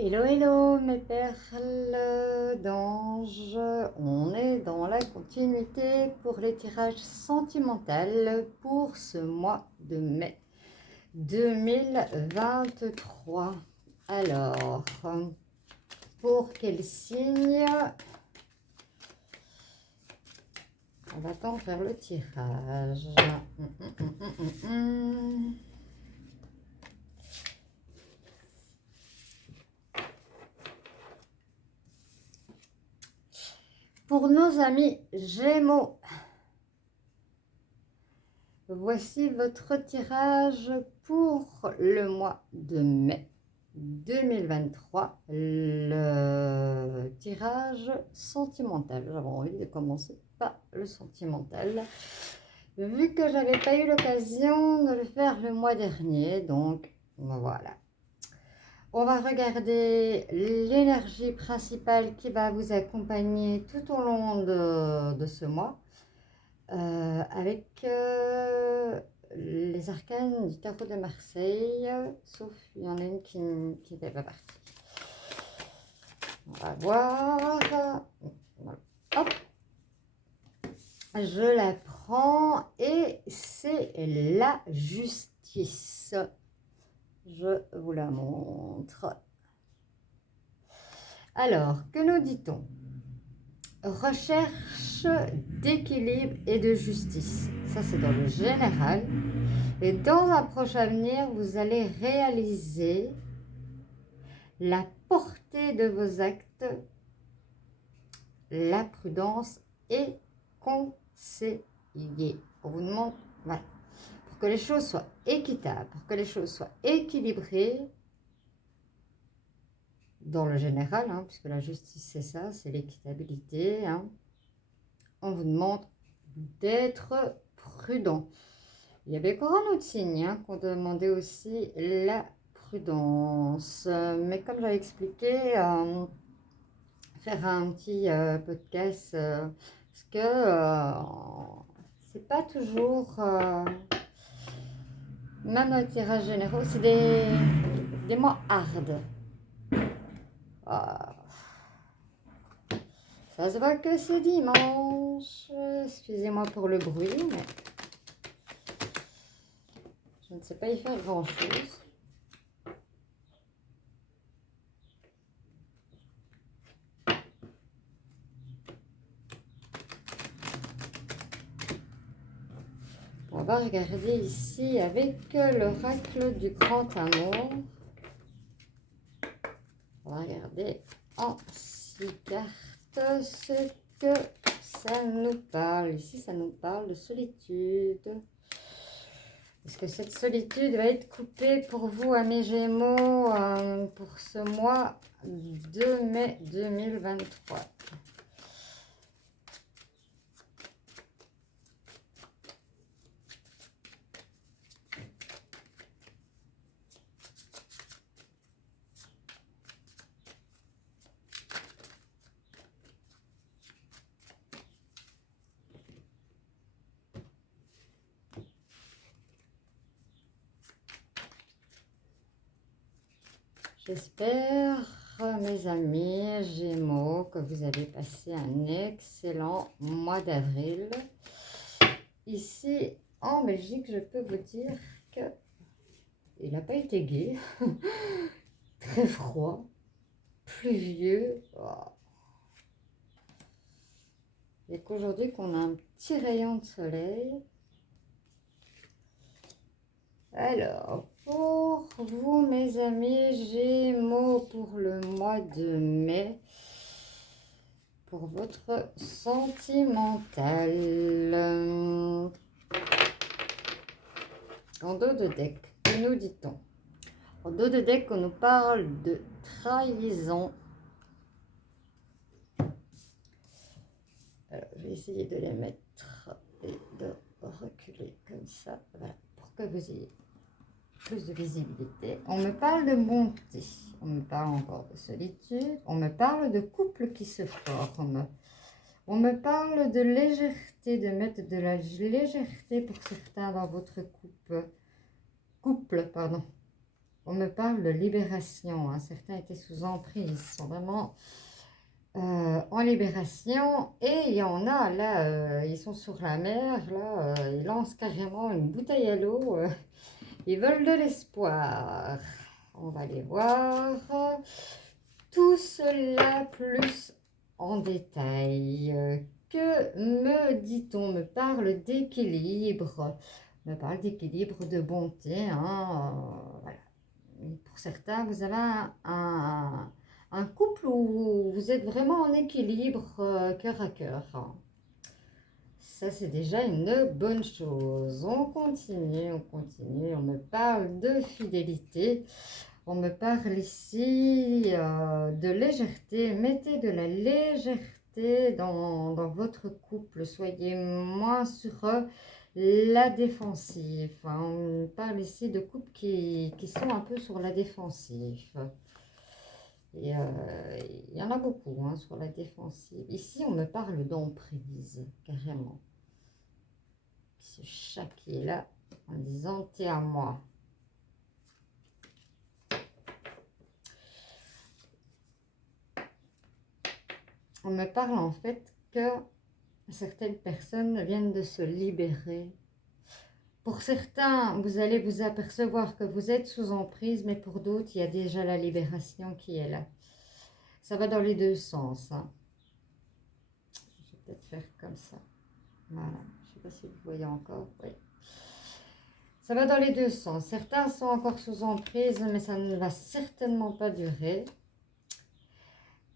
Hello, hello mes perles d'ange, on est dans la continuité pour les tirages sentimentaux pour ce mois de mai 2023. Alors, pour quel signe? On va attendre faire le tirage. Pour nos amis Gémeaux, voici votre tirage pour le mois de mai 2023, le tirage sentimental. J'avais envie de commencer par le sentimental, vu que j'avais pas eu l'occasion de le faire le mois dernier, donc voilà. On va regarder l'énergie principale qui va vous accompagner tout au long de ce mois, avec les arcanes du tarot de Marseille, sauf il y en a une qui n'était pas partie. On va voir. Hop. Je la prends et c'est la justice. Je vous la montre. Alors, que nous dit-on? Recherche d'équilibre et de justice. Ça, c'est dans le général. Et dans un proche avenir, vous allez réaliser la portée de vos actes. La prudence est conseillée. On vous demande, voilà, pour que les choses soient équitables, pour que les choses soient équilibrées, dans le général, puisque la justice c'est ça, c'est l'équitabilité, on vous demande d'être prudent. Il y avait encore un autre signe qu'on demandait aussi la prudence, mais comme j'avais expliqué, faire un petit podcast, parce que c'est pas toujours, même dans les tirages généraux, c'est des mots hard. Ça se voit que c'est dimanche. Excusez-moi pour le bruit, mais je ne sais pas y faire grand-chose. On va regarder ici avec l'oracle du grand amour. On va regarder en 6 cartes ce que ça nous parle. Ici, ça nous parle de solitude. Est-ce que cette solitude va être coupée pour vous, amis Gémeaux, pour ce mois de mai 2023? J'espère, mes amis Gémeaux, que vous avez passé un excellent mois d'avril. Ici, en Belgique, je peux vous dire qu'il n'a pas été gai, très froid, pluvieux. Et qu'aujourd'hui, qu'on a un petit rayon de soleil. Alors, pour vous, mes amis Gémeaux, pour le mois de mai, pour votre sentimental, en dos de deck, que nous dit-on? En dos de deck, on nous parle de trahison. Alors, je vais essayer de les mettre et de reculer comme ça, voilà, pour que vous ayez plus de visibilité. On me parle de bonté, on me parle encore de solitude, on me parle de couple qui se forme, on me parle de légèreté, de mettre de la légèreté pour certains dans votre couple, on me parle de libération. Hein. Certains étaient sous emprise, sont vraiment en libération. Et il y en a, là, ils sont sur la mer, là, ils lancent carrément une bouteille à l'eau. Ils veulent de l'espoir. On va les voir. Tout cela plus en détail. Que me dit-on? Me parle d'équilibre. Me parle d'équilibre, de bonté. Hein, voilà. Pour certains, vous avez un couple où vous êtes vraiment en équilibre, cœur à cœur. Hein. Ça, c'est déjà une bonne chose. On continue, on continue. On me parle de fidélité. On me parle ici de légèreté. Mettez de la légèreté dans votre couple. Soyez moins sur la défensive. Hein. On parle ici de couples qui sont un peu sur la défensive. Et il y en a beaucoup hein, sur la défensive. Ici, on me parle d'emprise, carrément. Ce chat qui est là en disant « t'es à moi ». On me parle en fait que certaines personnes viennent de se libérer. Pour certains, vous allez vous apercevoir que vous êtes sous emprise, mais pour d'autres, il y a déjà la libération qui est là. Ça va dans les deux sens. Hein. Je vais peut-être faire comme ça. Voilà. Je ne sais pas si vous voyez encore. Oui. Ça va dans les deux sens. Certains sont encore sous emprise, mais ça ne va certainement pas durer.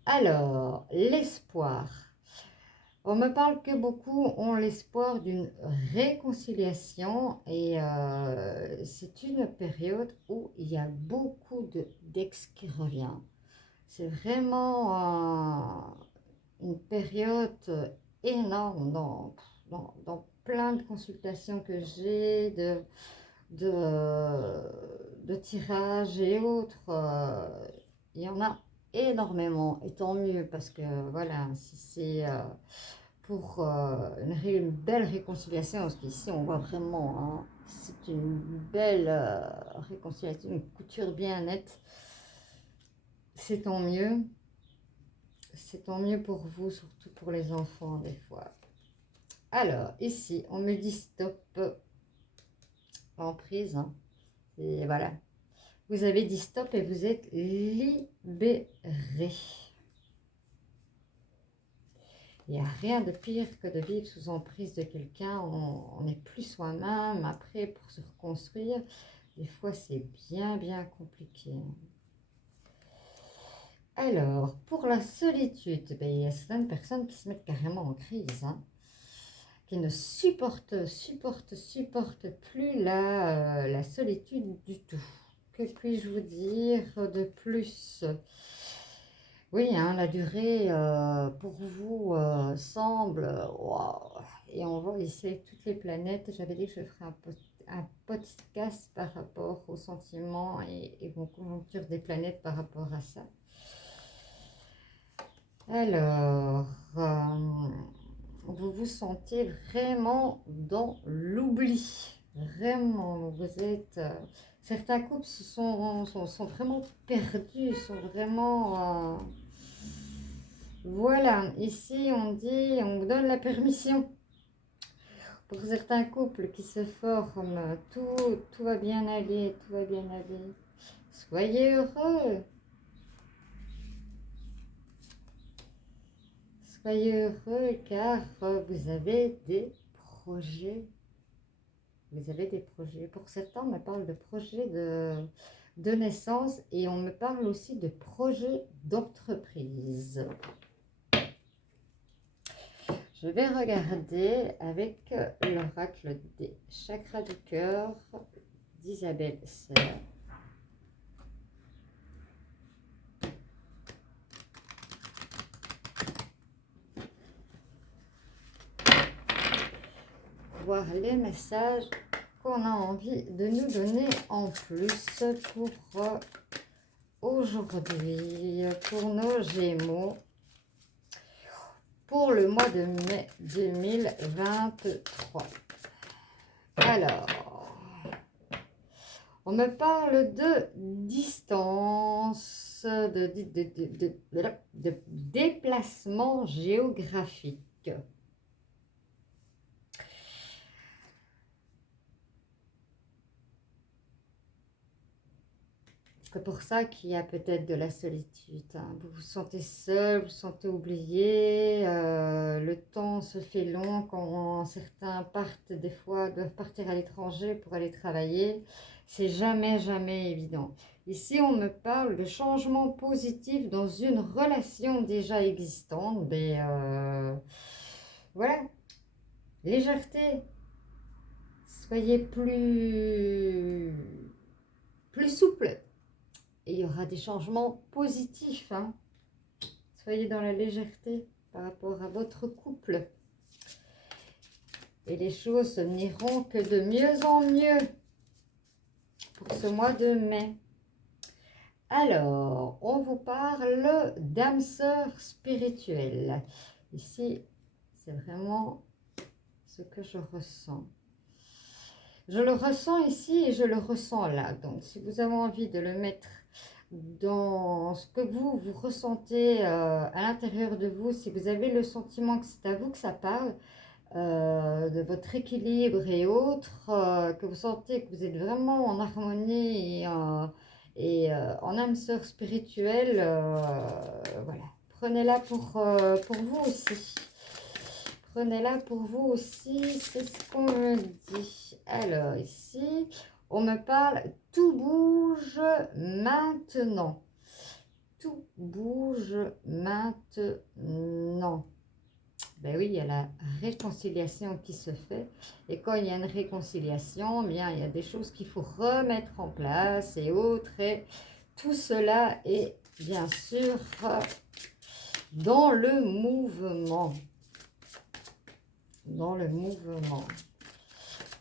Alors, l'espoir. On me parle que beaucoup ont l'espoir d'une réconciliation et c'est une période où il y a beaucoup d'ex qui revient. C'est vraiment une période énorme dans plein de consultations que j'ai, de tirages et autres. Il y en a énormément et tant mieux parce que voilà, si c'est pour une belle réconciliation, parce qu'ici on voit vraiment, hein, c'est une belle réconciliation, une couture bien nette, c'est tant mieux. C'est tant mieux pour vous, surtout pour les enfants des fois. Alors, ici, on me dit stop, emprise, hein, et voilà. Vous avez dit stop et vous êtes libéré. Il n'y a rien de pire que de vivre sous emprise de quelqu'un. On n'est plus soi-même. Après, pour se reconstruire, des fois, c'est bien compliqué. Alors, pour la solitude, ben, il y a certaines personnes qui se mettent carrément en crise, hein, qui ne supportent plus la solitude du tout. Que puis-je vous dire de plus? Oui, hein, la durée pour vous semble... Wow. Et on voit ici avec toutes les planètes. J'avais dit que je ferais un podcast par rapport aux sentiments et aux conjonctures des planètes par rapport à ça. Alors, vous vous sentez vraiment dans l'oubli. Vraiment, vous êtes... certains couples sont vraiment perdus, sont vraiment... voilà, ici on dit, on vous donne la permission. Pour certains couples qui se forment, tout va bien aller, tout va bien aller. Soyez heureux. Soyez heureux car vous avez des projets. Vous avez des projets. Pour certains, on me parle de projets de naissance et on me parle aussi de projets d'entreprise. Je vais regarder avec l'oracle des chakras du cœur d'Isabelle Serre. Voir les messages qu'on a envie de nous donner en plus pour aujourd'hui, pour nos Gémeaux, pour le mois de mai 2023. Alors, On me parle de distance, de déplacement géographique. C'est pour ça qu'il y a peut-être de la solitude. Hein. Vous vous sentez seul, vous vous sentez oublié. Le temps se fait long quand certains partent, des fois, doivent partir à l'étranger pour aller travailler. C'est jamais, jamais évident. Ici, on me parle de changement positif dans une relation déjà existante. Mais voilà, légèreté. Soyez plus souple. Et il y aura des changements positifs. Hein. Soyez dans la légèreté par rapport à votre couple. Et les choses n'iront que de mieux en mieux pour ce mois de mai. Alors, on vous parle d'âme sœur spirituelle. Ici, c'est vraiment ce que je ressens. Je le ressens ici et je le ressens là. Donc, si vous avez envie de le mettre dans ce que vous ressentez à l'intérieur de vous, si vous avez le sentiment que c'est à vous que ça parle, de votre équilibre et autres, que vous sentez que vous êtes vraiment en harmonie et en âme sœur spirituelle, voilà. Prenez-la pour vous aussi. Prenez-la pour vous aussi, c'est ce qu'on me dit. Alors ici, on me parle, tout bouge maintenant. Tout bouge maintenant. Ben oui, il y a la réconciliation qui se fait. Et quand il y a une réconciliation, bien, il y a des choses qu'il faut remettre en place et autres. Et tout cela est bien sûr dans le mouvement. Dans le mouvement.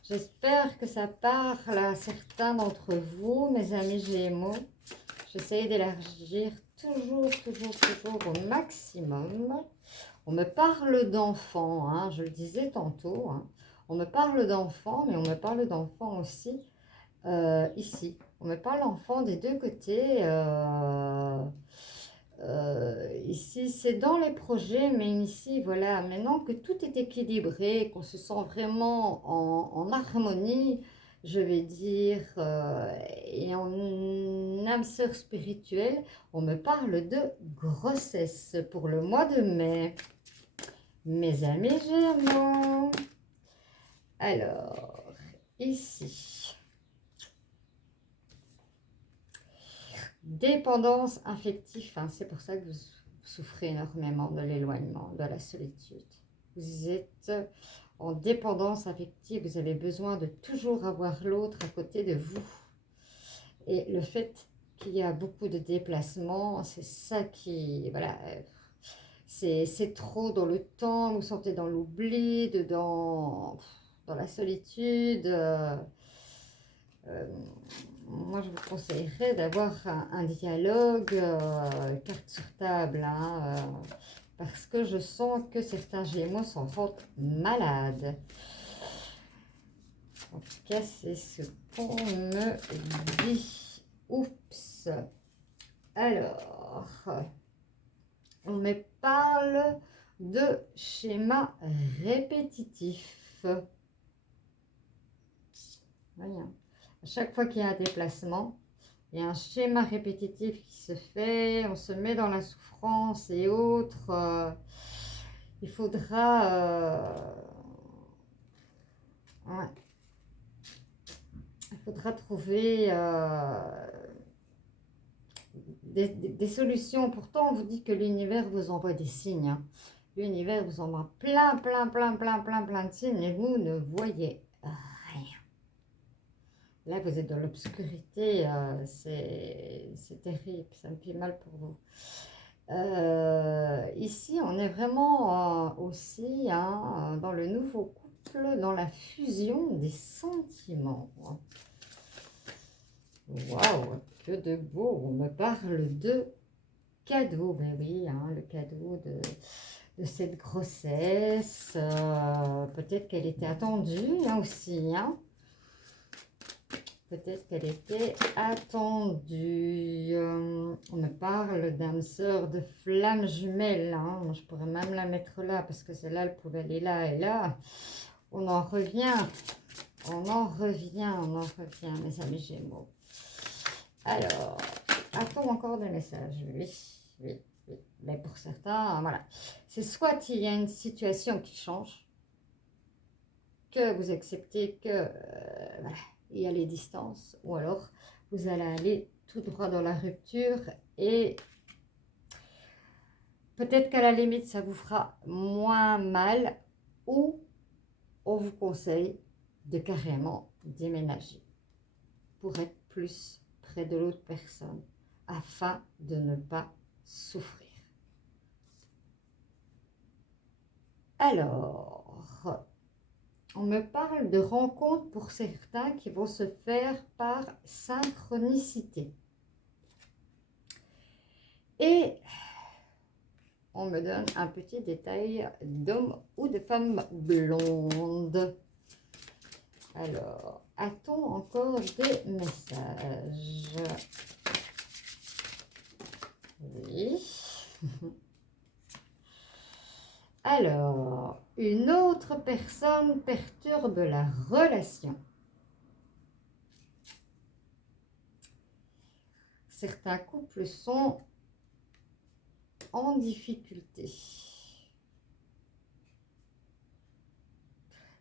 J'espère que ça parle à certains d'entre vous, mes amis Gémeaux. J'essaie d'élargir toujours au maximum. On me parle d'enfants, hein, je le disais tantôt. Hein. On me parle d'enfants, mais on me parle d'enfants aussi ici. On me parle d'enfants des deux côtés. Ici, c'est dans les projets, mais ici, voilà, maintenant que tout est équilibré, qu'on se sent vraiment en harmonie, je vais dire, et en âme sœur spirituelle, on me parle de grossesse pour le mois de mai. Mes amis Gémeaux. Alors, ici. Dépendance affective, hein, c'est pour ça que vous souffrez énormément de l'éloignement, de la solitude. Vous êtes en dépendance affective, vous avez besoin de toujours avoir l'autre à côté de vous. Et le fait qu'il y a beaucoup de déplacements, c'est ça qui, voilà, c'est trop dans le temps, vous vous sentez dans l'oubli, dans la solitude. Moi, je vous conseillerais d'avoir un dialogue carte sur table, hein, parce que je sens que certains Gémeaux s'en rendent malades. En tout cas, c'est ce qu'on me dit. Oups. Alors, on me parle de schéma répétitif. Voyez. À chaque fois qu'il y a un déplacement, il y a un schéma répétitif qui se fait, on se met dans la souffrance et autres. Il faudra, ouais, il faudra trouver des solutions. Pourtant, on vous dit que l'univers vous envoie des signes. Hein. L'univers vous envoie plein de signes et vous ne voyez rien. Là, vous êtes dans l'obscurité, c'est terrible, ça me fait mal pour vous. Ici, on est vraiment aussi hein, dans le nouveau couple, dans la fusion des sentiments. Waouh, que de beau, on me parle de cadeau, ben oui, hein, le cadeau de cette grossesse, peut-être qu'elle était attendue hein, aussi, hein. Peut-être qu'elle était attendue. On me parle d'âme sœur de flamme jumelle. Hein. Je pourrais même la mettre là parce que celle-là, elle pouvait aller là et là. On en revient. On en revient. On en revient, mes amis Gémeaux. Alors, a-t-on encore des messages? Oui, oui, oui. Mais pour certains, voilà. C'est soit il y a une situation qui change, que vous acceptez que voilà, il y a les distances, ou alors vous allez aller tout droit dans la rupture et peut-être qu'à la limite ça vous fera moins mal, ou on vous conseille de carrément déménager pour être plus près de l'autre personne afin de ne pas souffrir. Alors, on me parle de rencontres pour certains qui vont se faire par synchronicité. Et on me donne un petit détail d'homme ou de femme blonde. Alors, a-t-on encore des messages? Oui. Alors, une autre personne perturbe la relation. Certains couples sont en difficulté.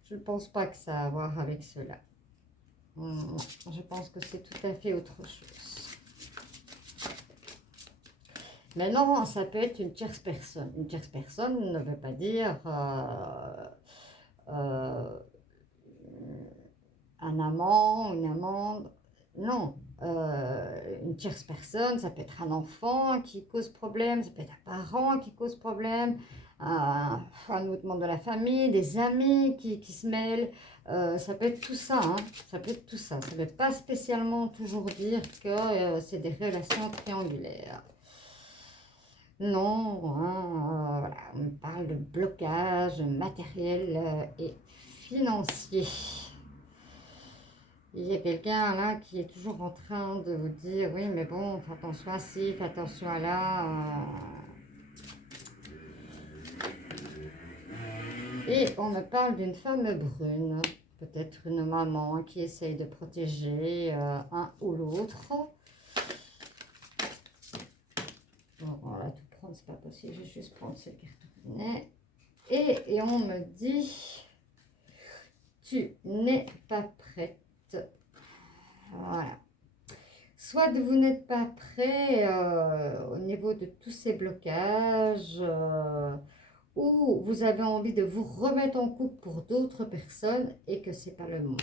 Je ne pense pas que ça a à voir avec cela. Je pense que c'est tout à fait autre chose. Maintenant, ça peut être une tierce personne. Une tierce personne ne veut pas dire un amant, une amante. Non, une tierce personne, ça peut être un enfant qui cause problème, ça peut être un parent qui cause problème, un autre membre de la famille, des amis qui se mêlent. Ça peut être tout ça, hein. Ça peut être tout ça. Ça ne veut pas spécialement toujours dire que c'est des relations triangulaires. Non, hein, voilà, on parle de blocage matériel et financier. Il y a quelqu'un là qui est toujours en train de vous dire, oui, mais bon, fais attention à ci, fais attention à là. Et on me parle d'une femme brune, peut-être une maman qui essaye de protéger un ou l'autre. Bon, on va tout prendre, c'est pas possible, je vais juste prendre cette carte ruinée. Et on me dit, tu n'es pas prête. Voilà. Soit vous n'êtes pas prêt au niveau de tous ces blocages, ou vous avez envie de vous remettre en couple pour d'autres personnes et que ce n'est pas le moment.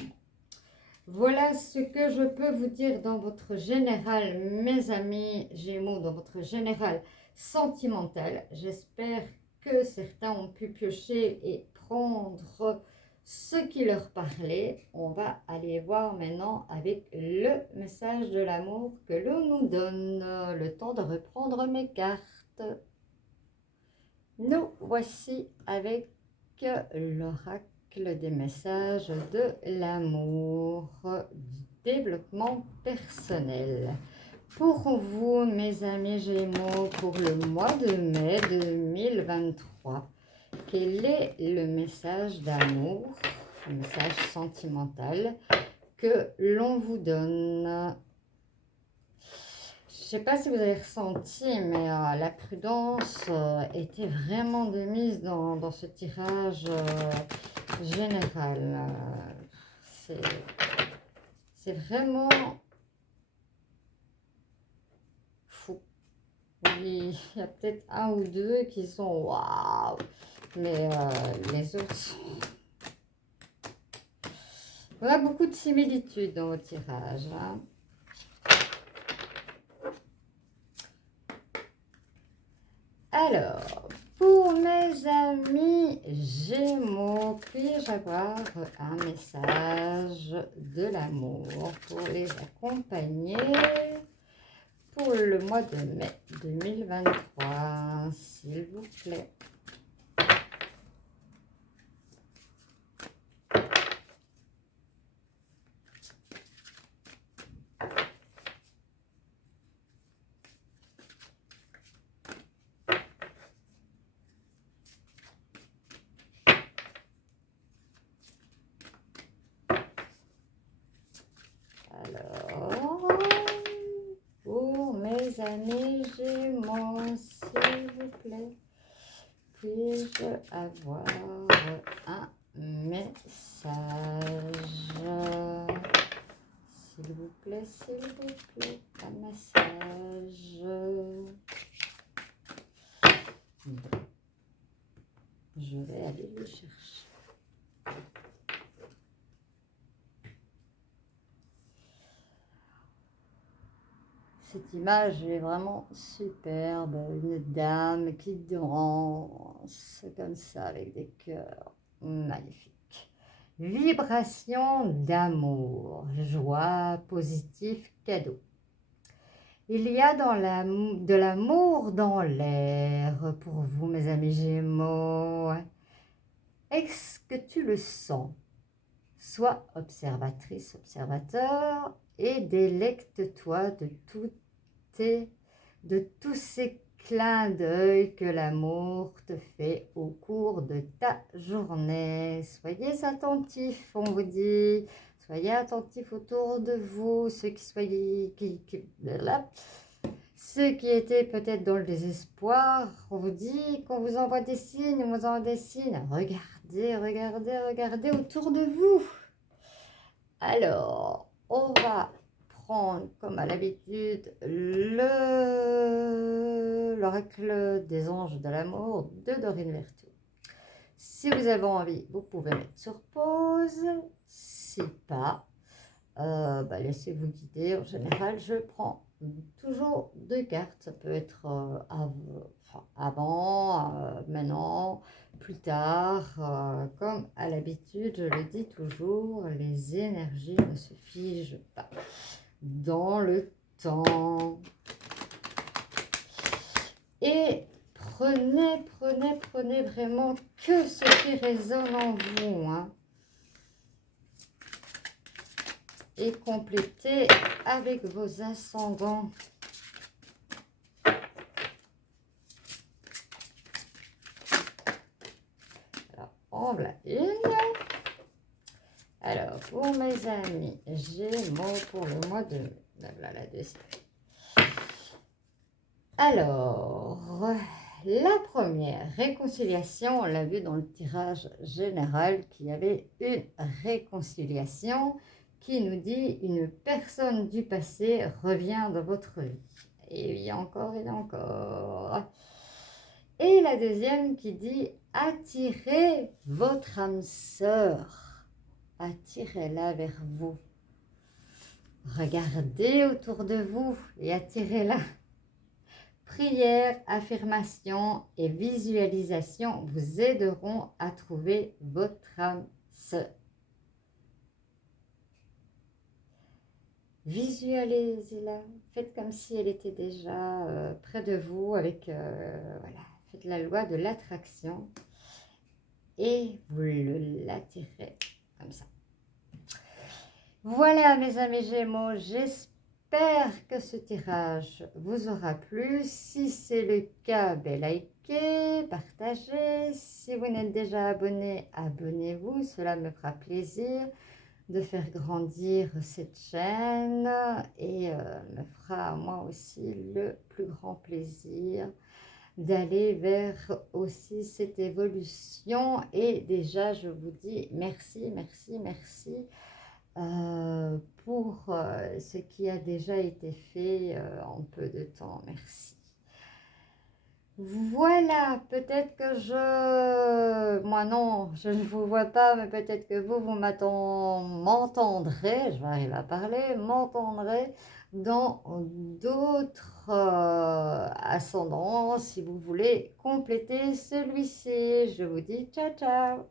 Voilà ce que je peux vous dire dans votre général, mes amis Gémeaux, dans votre général sentimental. J'espère que certains ont pu piocher et prendre ce qui leur parlait. On va aller voir maintenant avec le message de l'amour que l'on nous donne. Le temps de reprendre mes cartes. Nous voici avec l'oracle des messages de l'amour, du développement personnel. Pour vous, mes amis Gémeaux, pour le mois de mai 2023, quel est le message d'amour, le message sentimental que l'on vous donne? Je ne sais pas si vous avez ressenti, mais la prudence était vraiment de mise dans ce tirage général. C'est vraiment fou. Il y a peut-être un ou deux qui sont waouh, mais les autres sont... On a beaucoup de similitudes dans vos tirages. Hein. Alors, pour mes amis Gémeaux, puis-je avoir un message de l'amour pour les accompagner pour le mois de mai 2023, s'il vous plaît? mes amis Gémeaux, s'il vous plaît, puis-je avoir un message? S'il vous plaît, un message. Bon, je vais aller le chercher. Cette image est vraiment superbe, une dame qui danse comme ça avec des cœurs magnifiques. Vibration d'amour, joie, positif, cadeau. Il y a de l'amour dans l'air pour vous, mes amis Gémeaux. Est-ce que tu le sens? Sois observatrice, observateur et délecte-toi de tous ces clins d'œil que l'amour te fait au cours de ta journée. Soyez attentifs, on vous dit. Soyez attentifs autour de vous, ceux ceux qui étaient peut-être dans le désespoir. On vous dit qu'on vous envoie des signes, on vous envoie des signes. Regardez, regardez, regardez autour de vous. Alors, on va prendre, comme à l'habitude, l'oracle des anges de l'amour de Dorine Vertueux. Si vous avez envie, vous pouvez mettre sur pause. Si pas, laissez-vous guider. En général, je prends toujours 2 cartes. Ça peut être avant, maintenant, plus tard. Comme à l'habitude, je le dis toujours, les énergies ne se figent pas dans le temps. Et prenez vraiment que ce qui résonne en vous, hein. Et complétez avec vos ascendants. Alors, on voilà une. Alors, pour mes amis Gémeaux, pour le mois de mai. Voilà la deuxième. Alors, la première réconciliation, on l'a vu dans le tirage général qu'il y avait une réconciliation qui nous dit une personne du passé revient dans votre vie. Et oui, encore et encore. Et la deuxième qui dit attirez votre âme sœur. Attirez-la vers vous. Regardez autour de vous et attirez-la. Prière, affirmation et visualisation vous aideront à trouver votre âme sœur. Visualisez-la, faites comme si elle était déjà près de vous avec, voilà, faites la loi de l'attraction et vous l'attirez comme ça. Voilà mes amis Gémeaux, j'espère que ce tirage vous aura plu. Si c'est le cas, likez, partagez. Si vous n'êtes déjà abonné, abonnez-vous, cela me fera plaisir de faire grandir cette chaîne et me fera moi aussi le plus grand plaisir d'aller vers aussi cette évolution. Et déjà je vous dis merci pour ce qui a déjà été fait en peu de temps. Merci. Voilà, peut-être que moi non, je ne vous vois pas, mais peut-être que vous m'entendrez, je vais arriver à parler, m'entendrez dans d'autres ascendants si vous voulez compléter celui-ci. Je vous dis ciao, ciao.